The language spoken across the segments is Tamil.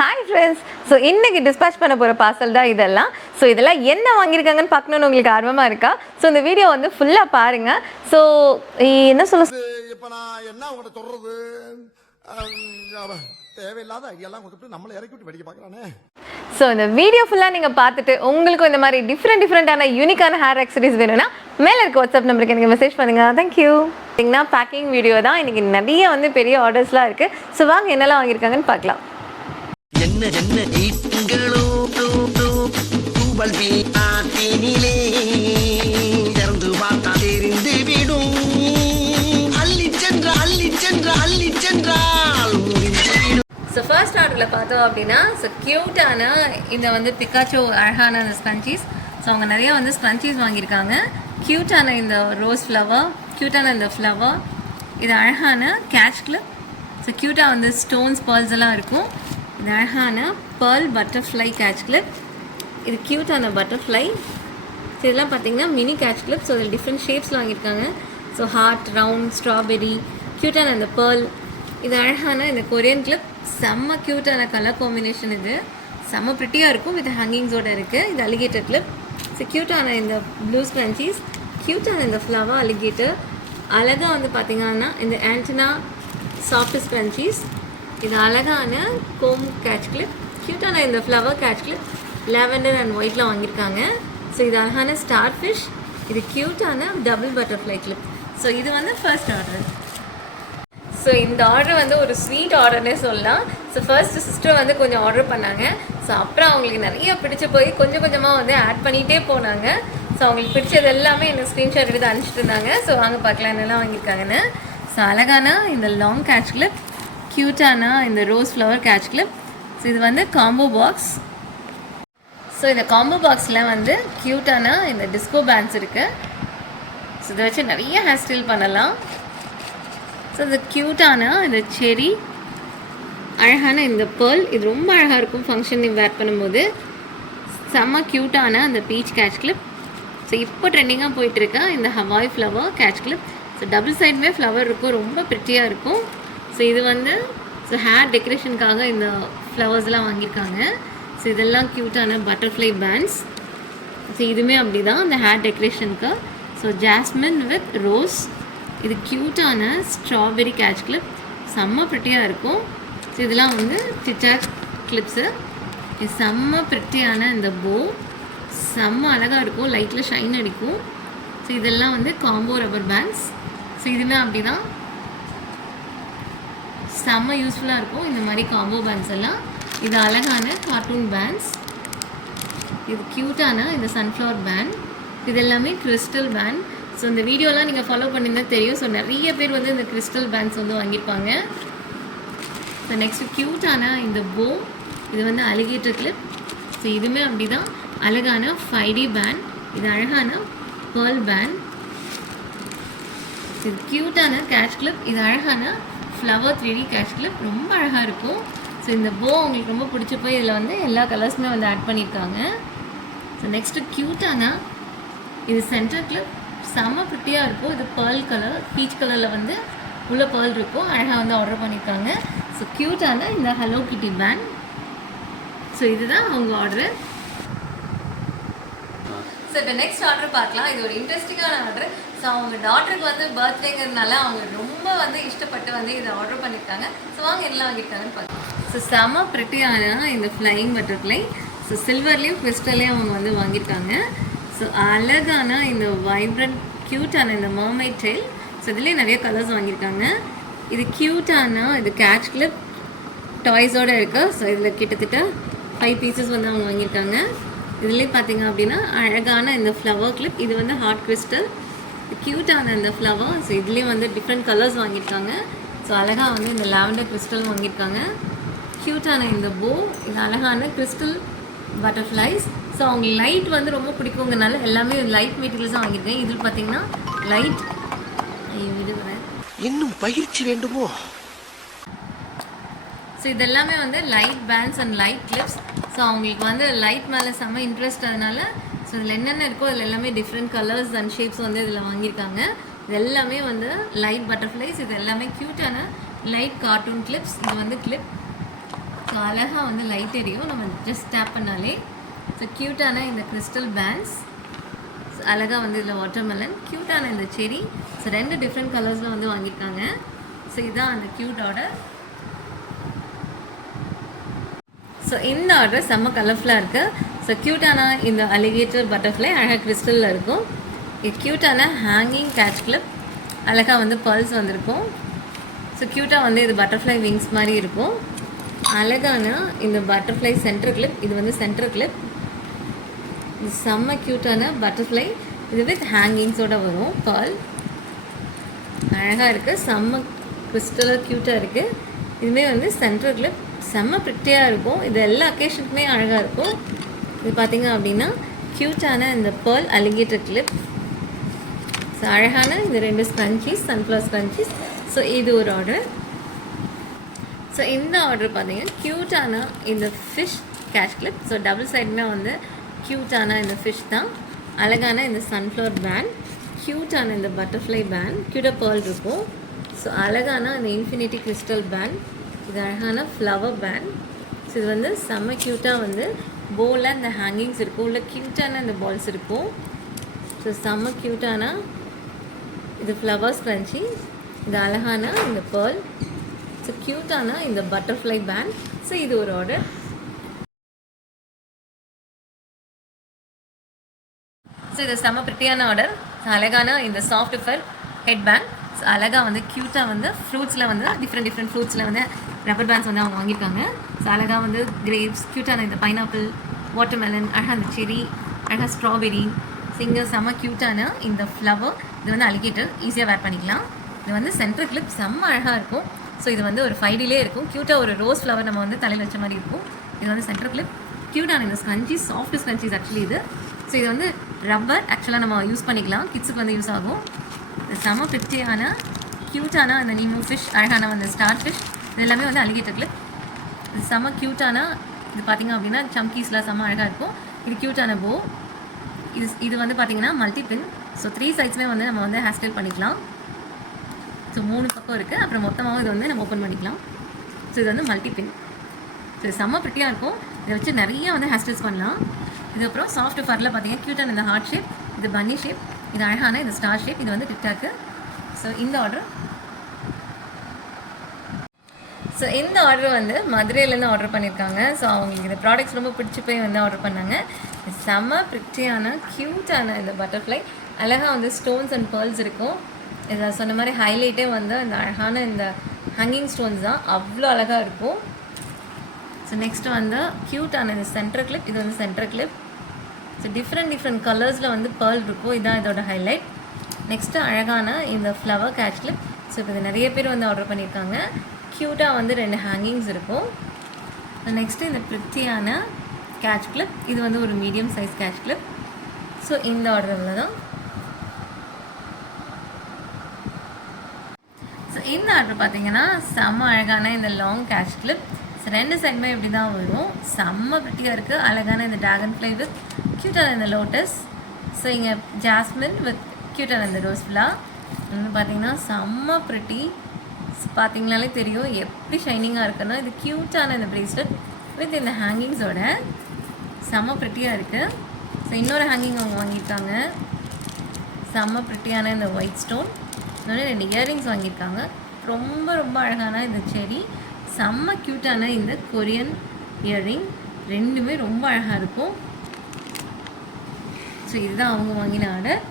Hi friends. ஸோ இன்றைக்கி டிஸ்பேச் பண்ண போகிற பார்சல் தான் இதெல்லாம். ஸோ இதெல்லாம் என்ன வாங்கியிருக்காங்கன்னு பார்க்கணுன்னு உங்களுக்கு ஆர்வமாக இருக்கா? ஸோ இந்த வீடியோ வந்து ஃபுல்லாக பாருங்கள். ஸோ என்ன சொல்ல இப்போ நான் என்ன உங்கள்கிட்ட சொல்கிறது, தேவையில்லாத ஐடியாலாம் கொடுத்துட்டு நம்மளை இறக்கி விட்டு வெடிக்க பார்க்குறானே. ஸோ இந்த வீடியோ ஃபுல்லாக நீங்கள் பார்த்துட்டு உங்களுக்கும் இந்த மாதிரி டிஃப்ரெண்ட்டான யூனிக்கான ஹேர் ஆக்சரிஸ் வேணும்னா மேலே இருக்க வாட்ஸ்அப் நம்பருக்கு எனக்கு மெசேஜ் பண்ணுங்கள். தேங்க்யூ. பார்த்தீங்கன்னா பேக்கிங் வீடியோ தான். இன்றைக்கி நிறைய வந்து பெரிய ஆர்டர்ஸ்லாம் இருக்குது. ஸோ வாங்க என்னெல்லாம் வாங்கியிருக்காங்கன்னு பார்க்கலாம். என்ன என்ன ஈட்டுங்களோ தூபல் வீட்டினிலே திறந்து பார்த்தா தெரிந்து விடும். அள்ளி சென்றால் ஸோ ஃபர்ஸ்ட் ஆர்டரில் பார்த்தோம் அப்படின்னா ஸோ க்யூட்டான இந்த வந்து பிக்காச்சோ அழகான அந்த ஸ்க்ரன்ச்சீஸ். ஸோ அவங்க நிறையா வந்து ஸ்க்ரன்ச்சீஸ் வாங்கியிருக்காங்க. க்யூட்டான இந்த ரோஸ் ஃப்ளவர், க்யூட்டான இந்த ஃப்ளவர், இது அழகான கேட்ச் கிளிப். ஸோ க்யூட்டாக வந்து ஸ்டோன்ஸ் பேர்ல்ஸ் எல்லாம் இருக்கும். இது அழகான பேர்ல் பட்டர்ஃப்ளை கேட்ச் கிளிப். இது க்யூட்டான பட்டர்ஃப்ளை. ஸோ இதெல்லாம் பார்த்தீங்கன்னா மினி கேட்ச் கிளிப். ஸோ இதில் டிஃப்ரெண்ட் ஷேப்ஸில் வாங்கியிருக்காங்க. ஸோ ஹார்ட், ரவுண்ட், ஸ்ட்ராபெரி, க்யூட்டான இந்த பேர்ல். இது அழகான இந்த கொரியன் கிளிப். செம்ம க்யூட்டான கலர் காம்பினேஷன். இது செம்ம ப்ரிட்டியாக இருக்கும். வித் ஹேங்கிங்ஸோடு இருக்குது. இது அலிகேட்டர் கிளிப். ஸோ க்யூட்டான இந்த ப்ளூ ஸ்க்ரன்ச்சீஸ், க்யூட்டான இந்த ஃப்ளவர் அலிகேட்டர். அழகாக வந்து பார்த்திங்கன்னா இந்த ஆண்டனா சாஃப்ட் ஸ்க்ரன்ச்சீஸ். இது அழகான கோம் கேட்ச் கிளிப். க்யூட்டான இந்த flower catch clip lavender and ஒயிட்டில் வாங்கியிருக்காங்க. ஸோ இது அழகான ஸ்டார் ஃபிஷ். இது க்யூட்டான டபுள் பட்டர்ஃப்ளை கிளிப். ஸோ இது வந்து ஃபர்ஸ்ட் ஆர்டர். ஸோ இந்த ஆர்டர் வந்து ஒரு ஸ்வீட் ஆர்டர்னே சொல்லலாம். ஸோ ஃபர்ஸ்ட் சிஸ்டர் வந்து கொஞ்சம் ஆர்டர் பண்ணாங்க. ஸோ அப்புறம் அவங்களுக்கு நிறைய பிடிச்சி போய் கொஞ்சம் கொஞ்சமாக வந்து ஆட் பண்ணிகிட்டே போனாங்க. ஸோ அவங்களுக்கு பிடிச்சது எல்லாமே எனக்கு ஸ்க்ரீன்ஷாட் எடுத்து அனுப்பிச்சிட்டு இருந்தாங்க. ஸோ வாங்க பார்க்கலாம் என்னெல்லாம் வாங்கியிருக்காங்கன்னு. ஸோ அழகான இந்த லாங் கேட்ச் கிளிப், க்யூட்டான இந்த rose flower catch clip. So இது வந்து காம்போ பாக்ஸ். ஸோ இந்த காம்போ பாக்ஸில் வந்து க்யூட்டான இந்த டிஸ்கோ பேண்ட்ஸ் இருக்குது. ஸோ இதை வச்சு நிறைய ஹேர் ஸ்டைல் பண்ணலாம். ஸோ இது க்யூட்டான இந்த செரி, அழகான இந்த பேர்ல். இது ரொம்ப அழகாக இருக்கும் ஃபங்க்ஷன் வேர் பண்ணும்போது. செம்ம க்யூட்டான அந்த பீச் கேட்ச் கிளிப். ஸோ இப்போ ட்ரெண்டிங்காக போயிட்டுருக்க இந்த Hawaii flower catch clip. So double சைடுமே ஃப்ளவர் இருக்கும், ரொம்ப ப்ரிட்டியாக இருக்கும். ஸோ இது வந்து ஸோ ஹேர் டெக்கரேஷனுக்காக இந்த ஃப்ளவர்ஸ்லாம் வாங்கியிருக்காங்க. ஸோ இதெல்லாம் க்யூட்டான பட்டர்ஃப்ளை பேண்ட்ஸ். ஸோ இதுவுமே அப்படி தான் இந்த ஹேர் டெக்கரேஷனுக்கு. So jasmine with rose. இது க்யூட்டான ஸ்ட்ராபெரி கேட்ச் கிளிப். செம்ம ப்ரிட்டியாக இருக்கும். ஸோ இதெல்லாம் வந்து சிட்டாக் கிளிப்ஸு. இது செம்ம ப்ரிட்டியான இந்த போ, செம்ம அழகாக இருக்கும், லைட்டில் ஷைன் அடிக்கும். ஸோ இதெல்லாம் வந்து காம்போ ரப்பர் பேண்ட்ஸ். ஸோ இதுவுமே அப்படி தான் செம்ம யூஸ்ஃபுல்லாக இருக்கும் இந்த மாதிரி காம்போ பேண்ட்ஸ் எல்லாம். இது அழகான கார்ட்டூன் பேண்ட்ஸ். இது க்யூட்டான இந்த சன்ஃப்ளவர் பேண்ட். இது எல்லாமே கிறிஸ்டல் பேண்ட். ஸோ இந்த வீடியோலாம் நீங்கள் ஃபாலோ பண்ணியிருந்தா தெரியும். ஸோ நிறைய பேர் வந்து இந்த கிறிஸ்டல் பேண்ட்ஸ் வந்து வாங்கியிருப்பாங்க. ஸோ நெக்ஸ்ட்டு க்யூட்டான இந்த போ, இது வந்து அலிகேட்டர் கிளிப். ஸோ இதுவுமே அப்படி தான் அழகான 5D பேண்ட். இது அழகான பேர்ல் பேண்ட். இது க்யூட்டான கேட்ச் கிளிப். இது அழகான ஃப்ளவர் 3D கேட்ச் கிளிப். ரொம்ப அழகாக இருக்கும். ஸோ இந்த போ அவங்களுக்கு ரொம்ப பிடிச்சி போய் இதில் வந்து எல்லா கலர்ஸுமே வந்து ஆட் பண்ணியிருக்காங்க. ஸோ நெக்ஸ்ட்டு க்யூட்டான இது சென்டர் கிளிப். செம்ம ப்ரிட்டியாக இருக்கும். இது பேர்ல் கலர், பீச் கலரில் வந்து உள்ள பேர்ல் இருக்கும். அழகாக வந்து ஆர்டர் பண்ணியிருக்காங்க. ஸோ க்யூட்டான இந்த ஹலோ கிட்டி பேண்ட். ஸோ இதுதான் அவங்க ஆர்டரு. ஸோ இப்போ நெக்ஸ்ட் ஆர்டர் பார்க்கலாம். இது ஒரு இன்ட்ரெஸ்டிங்கான ஆர்டர். ஸோ அவங்க டாட்டருக்கு வந்து பர்த்டேங்கிறதுனால அவங்க ரொம்ப வந்து இஷ்டப்பட்டு வந்து இதை ஆர்டர் பண்ணியிருக்காங்க. ஸோ வாங்க எல்லாம் வாங்கியிருக்காங்கன்னு பார்க்கலாம். ஸோ செம்ம ப்ரிட்டியான இந்த ஃப்ளையிங் பட்டர்ஃப்ளை. ஸோ சில்வர்லேயும் கிறிஸ்டல்லையும் அவங்க வந்து வாங்கியிருக்காங்க. ஸோ அழகான இந்த வைப்ரண்ட் க்யூட்டான இந்த மர்மைட் டெயில். ஸோ இதுலேயே நிறைய கலர்ஸ் வாங்கியிருக்காங்க. இது க்யூட்டான இது கேட்ச் கிளிப் டாய்ஸோடு இருக்குது. ஸோ இதில் கிட்டத்தட்ட 5 பீசஸ் வந்து அவங்க வாங்கியிருக்காங்க. இதுலேயே பார்த்தீங்க அப்படின்னா அழகான இந்த ஃப்ளவர் கிளிப். இது வந்து ஹார்ட் கிறிஸ்டல், க்யூட்டான இந்த ஃப்ளவர். ஸோ இதுலேயும் வந்து டிஃப்ரெண்ட் கலர்ஸ் வாங்கியிருக்காங்க. ஸோ அழகாக வந்து இந்த லாவெண்டர் கிறிஸ்டல் வாங்கியிருக்காங்க. க்யூட்டான இந்த போ, இது அழகான கிறிஸ்டல் பட்டர்ஃப்ளைஸ். ஸோ அவங்க லைட் வந்து ரொம்ப பிடிக்குங்கிறனால எல்லாமே லைட் மெட்டீரியல்ஸாக வாங்கியிருக்கேன். இதில் பார்த்தீங்கன்னா லைட் இன்னும் பயிற்சி வேண்டுமோ. ஸோ இதெல்லாமே வந்து light bands and light clips. So அவங்களுக்கு வந்து லைட் மேலே செம்ம இன்ட்ரெஸ்ட். அதனால ஸோ இதில் என்னென்ன இருக்கோ அதில் எல்லாமே டிஃப்ரெண்ட் கலர்ஸ் அண்ட் ஷேப்ஸ் வந்து இதில் வாங்கியிருக்காங்க. இது எல்லாமே வந்து லைட் பட்டர்ஃப்ளைஸ். இது எல்லாமே க்யூட்டான லைட் கார்ட்டூன் கிளிப்ஸ். இது வந்து கிளிப். ஸோ அழகாக வந்து லைட் எரியும், நம்ம ஜஸ்ட் டேப் பண்ணாலே. ஸோ க்யூட்டான இந்த கிறிஸ்டல் பேண்ட்ஸ், அழகாக வந்து இதில் வாட்டர்மெலன், க்யூட்டான இந்த செரி. ஸோ 2 டிஃப்ரெண்ட் கலர்ஸில் வந்து வாங்கியிருக்காங்க. ஸோ இதுதான் அந்த க்யூட் ஆர்டர். ஸோ இந்த ஆர்டர் செம்ம கலர்ஃபுல்லாக இருக்குது. ஸோ க்யூட்டான இந்த அலிகேட்டர் பட்டர்ஃப்ளை அழகாக கிறிஸ்டலில் இருக்கும். இது க்யூட்டான ஹேங்கிங் கேட்ச் கிளிப், அழகாக வந்து பர்ல்ஸ் வந்திருக்கும். ஸோ க்யூட்டாக வந்து இது பட்டர்ஃப்ளை விங்ஸ் மாதிரி இருக்கும். அழகான இந்த பட்டர்ஃப்ளை சென்டர் கிளிப், இது வந்து சென்டர் கிளிப். இது செம்ம க்யூட்டான பட்டர்ஃப்ளை, இது வித் ஹேங்கிங்ஸோடு வரும். பர்ல் அழகாக இருக்குது, செம்ம கிறிஸ்டலாக க்யூட்டாக இருக்குது. இதுவுமே வந்து சென்டர் கிளிப், செம்ம ப்ரிட்டியாக இருக்கும். இது எல்லா அக்கேஷனுக்குமே அழகாக இருக்கும். இது பார்த்திங்க அப்படின்னா க்யூட்டான இந்த பர்ல் அலிகேட்டர் கிளிப். ஸோ அழகான இந்த 2 ஸ்க்ரன்ச்சீஸ், சன்ஃப்ளவர் ஸ்க்ரன்ச்சீஸ். ஸோ இது ஒரு ஆர்டர். ஸோ இந்த ஆர்டர் பார்த்தீங்கன்னா க்யூட்டான இந்த fish catch clip. So double சைடுமே வந்து க்யூட்டான இந்த ஃபிஷ் தான். அழகான இந்த சன்ஃப்ளவர் பேண்ட், க்யூட்டான இந்த பட்டர்ஃப்ளை பேண்ட், க்யூட்டாக பேர்ல் இருக்கும். ஸோ அழகான இந்த இன்ஃபினிட்டி கிறிஸ்டல் பேண்ட், இது அழகான ஃப்ளவர் பேண்ட். ஸோ இது வந்து செம்ம க்யூட்டாக வந்து போவில் இந்த ஹேங்கிங்ஸ் இருக்கும், உள்ள க்யூட்டான இந்த பால்ஸ் இருக்கும். ஸோ செம்ம க்யூட்டான இது ஃப்ளவர் ஸ்க்ரன்ச்சி, இது அழகான இந்த பேர்ல். ஸோ க்யூட்டான இந்த பட்டர்ஃப்ளை பேண்ட். ஸோ இது ஒரு ஆர்டர். ஸோ இது செம்ம ப்ரிட்டியான ஆர்டர். அழகான இந்த சாஃப்ட் ஃபர் ஹெட் பேண்ட். ஸோ அழகாக வந்து க்யூட்டாக வந்து ஃப்ரூட்ஸில் வந்து டிஃப்ரெண்ட் ஃப்ரூட்ஸில் வந்து ரப்பர் பேண்ட்ஸ் வந்து அவங்க வாங்கியிருக்காங்க. ஸோ அழகாக வந்து கிரேப்ஸ், க்யூட்டான இந்த பைனாப்பிள், வாட்டர்மெலன், அழகாக இந்த செரி, அழகாக ஸ்ட்ராபெரி. ஸோ இங்கே செம்ம க்யூட்டான இந்த ஃப்ளவர், இது வந்து அலிகேட்டர், ஈஸியாக வேர் பண்ணிக்கலாம். இது வந்து சென்டர் கிளிப் செம்ம அழகாக இருக்கும். ஸோ இது வந்து ஒரு 5Dலே இருக்கும். க்யூட்டாக ஒரு ரோஸ் ஃப்ளவர் நம்ம வந்து தலையில் வச்ச மாதிரி இருக்கும். இது வந்து சென்டர் கிளிப், க்யூட்டான இந்த ஸ்க்ரன்ச்சீஸ், சாஃப்ட் ஸ்க்ரன்ச்சீஸ் ஆக்சுவலி இது. ஸோ இது வந்து ரப்பர், ஆக்சுவலாக நம்ம யூஸ் பண்ணிக்கலாம், கிட்ஸுக்கு வந்து யூஸ் ஆகும். இது செம்ம பிரிட்டியான க்யூட்டான அந்த நீமோ ஃபிஷ், அழகான அந்த ஸ்டார் ஃபிஷ், இது எல்லாமே வந்து அலிகேட்டர் கிளிப். இது செம்ம க்யூட்டான, இது பார்த்திங்க அப்படின்னா சம்கீஸில் செம்ம அழகாக இருக்கும். இது க்யூட்டான போ. இது வந்து பார்த்திங்கன்னா மல்டி பின். ஸோ 3 சைட்ஸுமே வந்து நம்ம வந்து ஹேர் ஸ்டைல் பண்ணிக்கலாம். ஸோ 3 பக்கம் இருக்குது. அப்புறம் மொத்தமாகவும் இது வந்து நம்ம ஓப்பன் பண்ணிக்கலாம். ஸோ இது வந்து மல்டி பின். ஸோ இது செம்ம ப்ரிட்டியாக இருக்கும். இதை வச்சு நிறைய வந்து ஹேர் ஸ்டைல்ஸ் பண்ணலாம். இதுக்கப்புறம் சாஃப்ட் ஃபரில் பார்த்தீங்கன்னா க்யூட்டான இந்த ஹார்ட் ஷேப், இது பன்னி ஷேப், இது அழகான இந்த ஸ்டார் ஷேப், இது வந்து டிக்டாக்கு. ஸோ இந்த ஆர்டர். ஸோ இந்த ஆர்டர் வந்து மதுரையிலேருந்து ஆர்டர் பண்ணியிருக்காங்க. ஸோ அவங்களுக்கு இந்த ப்ராடக்ட்ஸ் ரொம்ப பிடிச்சி போய் வந்து ஆர்டர் பண்ணாங்க. செம்ம ப்ரிட்டியான க்யூட்டான இந்த பட்டர்ஃப்ளை, அழகாக வந்து ஸ்டோன்ஸ் அண்ட் பேர்ல்ஸ் இருக்கும். இதை சொன்ன மாதிரி ஹைலைட்டே வந்து அந்த அழகான இந்த ஹேங்கிங் ஸ்டோன்ஸ் தான், அவ்வளோ அழகாக இருக்கும். ஸோ நெக்ஸ்ட்டு வந்து க்யூட்டான இந்த சென்டர் கிளிப், இது வந்து சென்டர் கிளிப். ஸோ டிஃப்ரெண்ட் கலர்ஸில் வந்து பேர்ல் இருக்கும், இதுதான் இதோட ஹைலைட். நெக்ஸ்ட்டு அழகான இந்த ஃப்ளவர் கேட்ச் கிளிப். ஸோ இப்போ இது நிறைய பேர் வந்து ஆர்டர் பண்ணியிருக்காங்க. க்யூட்டாக வந்து 2 ஹேங்கிங்ஸ் இருக்கும். நெக்ஸ்ட்டு இந்த ப்ரிட்டியான கேட்ச் கிளிப், இது வந்து ஒரு medium size catch clip. So இந்த ஆர்டரில் தான். ஸோ இந்த ஆர்டர் பார்த்தீங்கன்னா செம்ம அழகான இந்த லாங் கேட்ச் கிளிப். ஸோ 2 சைடுமே இப்படி தான் வரும். செம்ம ப்ரிட்டியாக இருக்குது. அழகான இந்த ட்ராகன் ஃப்ளை வித் க்யூட்டான இந்த லோட்டஸ். ஸோ இங்கே ஜாஸ்மின் வித் க்யூட்டான இந்த ரோஸ் ஃப்ளவர். இன்னும் பார்த்தீங்கன்னா செம்ம ப்ரிட்டி. பார்த்தீங்கனாலே தெரியும் எப்படி ஷைனிங்காக இருக்குன்னா, இது க்யூட்டான இந்த ப்ரேஸ்லெட் வித் இந்த ஹேங்கிங்ஸோட செம்ம ப்ரிட்டியாக இருக்குது. ஸோ இன்னொரு ஹேங்கிங் அவங்க வாங்கியிருக்காங்க. செம்ம ப்ரிட்டியான இந்த ஒயிட் ஸ்டோன். இன்னொன்று 2 இயரிங்ஸ் வாங்கியிருக்காங்க. ரொம்ப அழகான இந்த செடி, செம்ம க்யூட்டான இந்த கொரியன் இயரிங், 2மே ரொம்ப அழகாக இருக்கும். ஸோ இதுதான் அவங்க வாங்கின ஆர்டர்.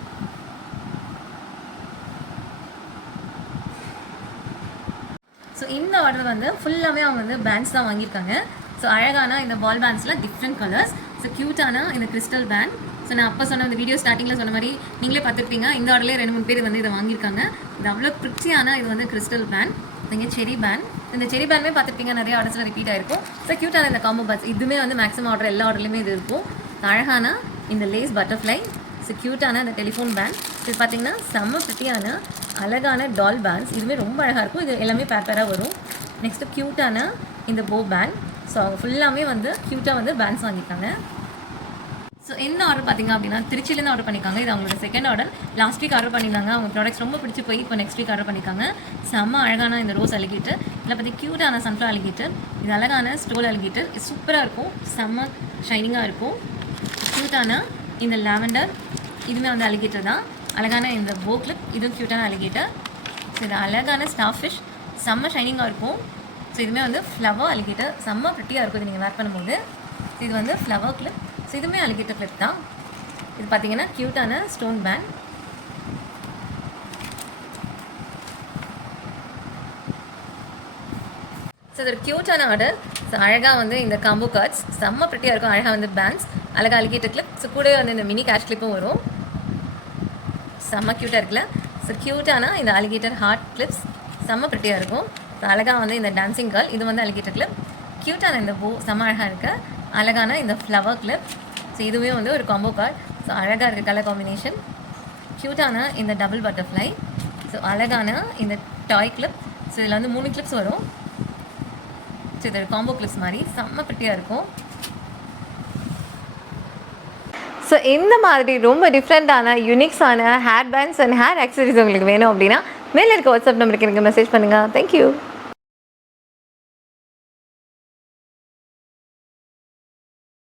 ஸோ இந்த ஆர்டர் வந்து ஃபுல்லாகவே அவங்க வந்து பேண்ட்ஸ் தான் வாங்கியிருக்காங்க. ஸோ அழகான இந்த பால் பேண்ட்ஸில் டிஃப்ரெண்ட் கலர்ஸ். ஸோ க்யூட்டான இந்த கிறிஸ்டல் பேண்ட். ஸோ நான் அப்போ சொன்ன இந்த வீடியோ ஸ்டார்டிங்கில் சொன்ன மாதிரி நீங்களே பார்த்துருப்பீங்க, இந்த ஆர்டர்லேயே 2-3 பேர் வந்து இதை வாங்கியிருக்காங்க. இது அவ்வளோ ப்ரிட்டியான இது வந்து கிறிஸ்டல் பேண்ட். இங்கே செரி பேண்ட். இந்த செரி பேண்டுமே பார்த்துருப்பீங்க, நிறைய ஆர்டர்ஸில் ரிப்பீட் ஆகிருக்கும். ஸோ க்யூட்டான இந்த காம்போ பட்ஸ், இதுவுமே வந்து மேக்ஸிமம் ஆர்டர் எல்லா ஆர்டர்லையுமே இது இருக்கும். அழகான இந்த லேஸ் பட்டர்ஃப்ளை. ஸோ க்யூட்டான இந்த டெலிஃபோன் பேண்ட். இது பார்த்தீங்கன்னா செம்ம ப்ரிட்டியான அழகான டால் பேண்ட்ஸ், இதுவுமே ரொம்ப அழகாக இருக்கும். இது எல்லாமே பேராக வரும். நெக்ஸ்ட்டு க்யூட்டான இந்த போ பேண்ட். ஸோ அவங்க ஃபுல்லாமே வந்து க்யூட்டாக வந்து பேண்ட்ஸ் வாங்கியிருக்காங்க. ஸோ இந்த ஆர்டர் பார்த்தீங்க அப்படின்னா திருச்சியிலேருந்து ஆர்டர் பண்ணியிருக்காங்க. இது அவங்களோட second order. Last week order பண்ணியிருந்தாங்க. அவங்க ப்ராடக்ட்ஸ் ரொம்ப பிடிச்சி போய் இப்போ நெக்ஸ்ட் வீக் ஆர்டர் பண்ணியிருக்காங்க. செம்ம அழகான இந்த ரோஸ் அலிகேட்டர், இதில் பார்த்தி க்யூட்டான சன்ஃப்ளவர் அலிகேட்டர், இது அழகான ஸ்டோல் அலிகேட்டர், இது சூப்பராக இருக்கும், செம்ம ஷைனிங்காக இருக்கும். க்யூட்டான இந்த லாவெண்டர், இதுவுமே வந்து அலிகேட்டர் தான். அழகான இந்த போ கிளிப், இதுவும் க்யூட்டான அலிகேட்டர். ஸோ இது அழகான ஸ்டார் ஃபிஷ், செம்ம ஷைனிங்காக இருக்கும். ஸோ இதுவுமே வந்து ஃப்ளவர் அலிகேட்டர், செம்ம ப்ரிட்டியாக இருக்கும் இது நீங்கள் வேர் பண்ணும்போது. இது வந்து ஃப்ளவர் கிளிப். ஸோ இதுவுமே அலிகேட்டர் கிளிப் தான். இது பார்த்தீங்கன்னா க்யூட்டான ஸ்டோன் பேண்ட். ஸோ இது ஒரு க்யூட்டான ஆர்டர். ஸோ அழகாக வந்து இந்த காம்போ கார்ட்ஸ் செம்ம ப்ரிட்டியாக இருக்கும். அழகாக வந்து பேண்ட்ஸ், அழகாக அலிகேட்டர் கிளிப். ஸோ கூடவே வந்து இந்த மினி கேஷ் கிளிப்பும் வரும். செம்ம க்யூட்டாக இருக்குல்ல. ஸோ க்யூட்டான இந்த அலிகேட்டர் ஹார்ட் கிளிப்ஸ் செம்ம ப்ரிட்டியாக இருக்கும். ஸோ அழகாக வந்து இந்த டான்சிங் கேர்ள், இது வந்து அலிகேட்டர் கிளிப். க்யூட்டான இந்த போ செம்ம அழகாக இருக்குது. அழகான இந்த ஃப்ளவர் கிளிப். ஸோ இதுவே வந்து ஒரு காம்போ கார்ட். ஸோ அழகாக இருக்குது கலர் காம்பினேஷன். க்யூட்டான இந்த டபுள் பட்டர்ஃப்ளை. ஸோ அழகான இந்த டாய் கிளிப். ஸோ இதில் வந்து 3 கிளிப்ஸ் வரும். ஸோ இது ஒரு காம்போ கிளிப்ஸ் மாதிரி செம்ம ப்ரிட்டியாக இருக்கும். ஸோ இந்த மாதிரி ரொம்ப டிஃப்ரெண்ட்டான யூனிக்ஸான hair bands and hair accessories உங்களுக்கு வேணும் அப்படின்னா மேலே இருக்க வாட்ஸ்அப் நம்பருக்கு எனக்கு மெசேஜ் பண்ணுங்கள். தேங்க்யூ.